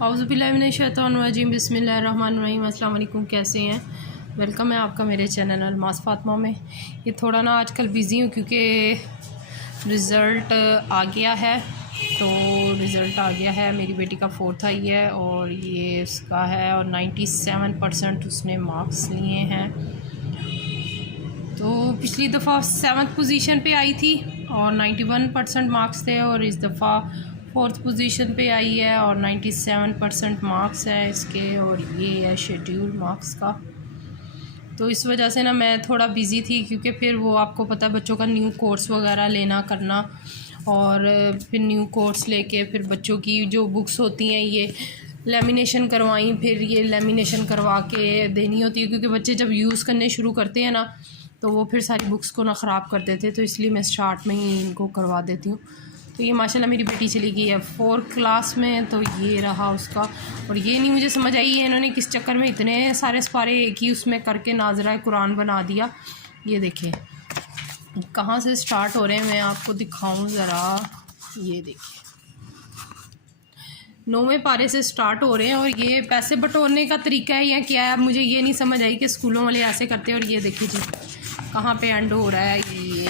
औज़ुबिल्लाहिमिनश्शैतानिर्रजीम बिस्मिल्लाहिर्रहमानिर्रहीम। अस्सलाम वालेकुम, कैसे हैं? वेलकम है आपका मेरे चैनल अलमास फ़ातिमा में। ये थोड़ा ना आजकल बिज़ी हूँ क्योंकि रिज़ल्ट आ गया है। तो रिज़ल्ट आ गया है, मेरी बेटी का 4th आई है और ये उसका है और 97% उसने मार्क्स लिए हैं। तो पिछली दफ़ा 7th पोजीशन पे आई थी और 91% मार्क्स थे और इस दफ़ा 4th पोजीशन पे आई है और 97% मार्क्स है इसके और ये है शेड्यूल मार्क्स का। तो इस वजह से ना मैं थोड़ा बिज़ी थी क्योंकि फिर वो आपको पता है बच्चों का न्यू कोर्स वगैरह लेना करना और फिर न्यू कोर्स लेके फिर बच्चों की जो बुक्स होती हैं ये लेमिनेशन करवाई, फिर ये लेमिनेशन करवा के देनी होती है क्योंकि बच्चे जब यूज़ करने शुरू करते हैं ना तो वो फिर सारी बुक्स को ना ख़राब कर देते, तो इसलिए मैं स्टार्ट में ही इनको करवा देती हूँ। तो ये माशाल्लाह मेरी बेटी चली गई है 4th क्लास में, तो ये रहा उसका। और ये नहीं मुझे समझ आई है इन्होंने किस चक्कर में इतने सारे सपारे एक ही उसमें करके नाज़रा कुरान बना दिया। ये देखिए कहाँ से स्टार्ट हो रहे हैं, मैं आपको दिखाऊं ज़रा। ये देखिए 9वें पारे से स्टार्ट हो रहे हैं और ये पैसे बटोरने का तरीका है या क्या है, मुझे ये नहीं समझ आई कि स्कूलों वाले ऐसे करते हैं। और ये देखिए जी कहाँ पे एंड हो रहा है, ये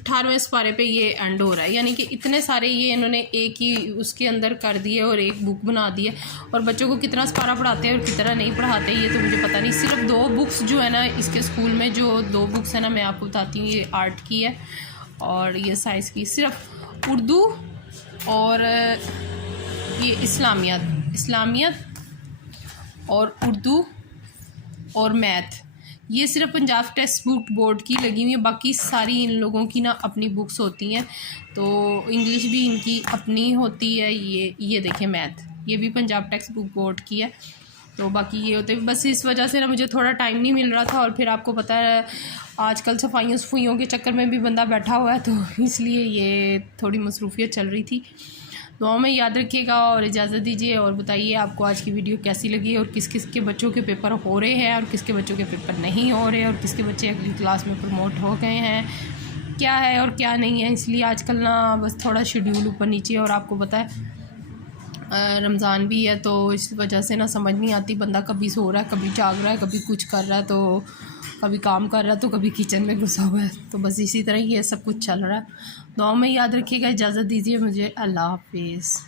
18वें पारे पे ये एंड हो रहा है। यानी कि इतने सारे ये इन्होंने एक ही उसके अंदर कर दिए और एक बुक बना दी है। और बच्चों को कितना सपारा पढ़ाते हैं और कितना नहीं पढ़ाते ये तो मुझे पता नहीं। सिर्फ 2 बुक्स जो है ना इसके स्कूल में, जो 2 बुक्स है ना मैं आपको बताती हूँ, ये आर्ट की है और ये साइंस की। सिर्फ उर्दू और ये इस्लामियत और उर्दू और मैथ, ये सिर्फ पंजाब टेक्स्ट बुक बोर्ड की लगी हुई है। बाकी सारी इन लोगों की ना अपनी बुक्स होती हैं, तो इंग्लिश भी इनकी अपनी होती है। ये देखिए मैथ, ये भी पंजाब टेक्स्ट बुक बोर्ड की है। तो बाकी ये होते हैं, बस इस वजह से ना मुझे थोड़ा टाइम नहीं मिल रहा था। और फिर आपको पता है आजकल सफाइयों के चक्कर में भी बंदा बैठा हुआ है, तो इसलिए ये थोड़ी मसरूफियत चल रही थी। दुआ में याद रखिएगा और इजाज़त दीजिए और बताइए आपको आज की वीडियो कैसी लगी और किस किस के बच्चों के पेपर हो रहे हैं और किसके बच्चों के पेपर नहीं हो रहे और किसके बच्चे अगली क्लास में प्रमोट हो गए हैं, क्या है और क्या नहीं है। इसलिए आजकल ना बस थोड़ा शेड्यूल ऊपर नीचे, और आपको पता है रमज़ान भी है तो इस वजह से ना समझ नहीं आती, बंदा कभी सो रहा है, कभी जाग रहा है, कभी कुछ कर रहा है, तो कभी काम कर रहा है, तो कभी किचन में घुसा हुआ है। तो बस इसी तरह ये सब कुछ चल रहा है। दुआ में याद रखिएगा, इजाज़त दीजिए मुझे, अल्लाह हाफिज़।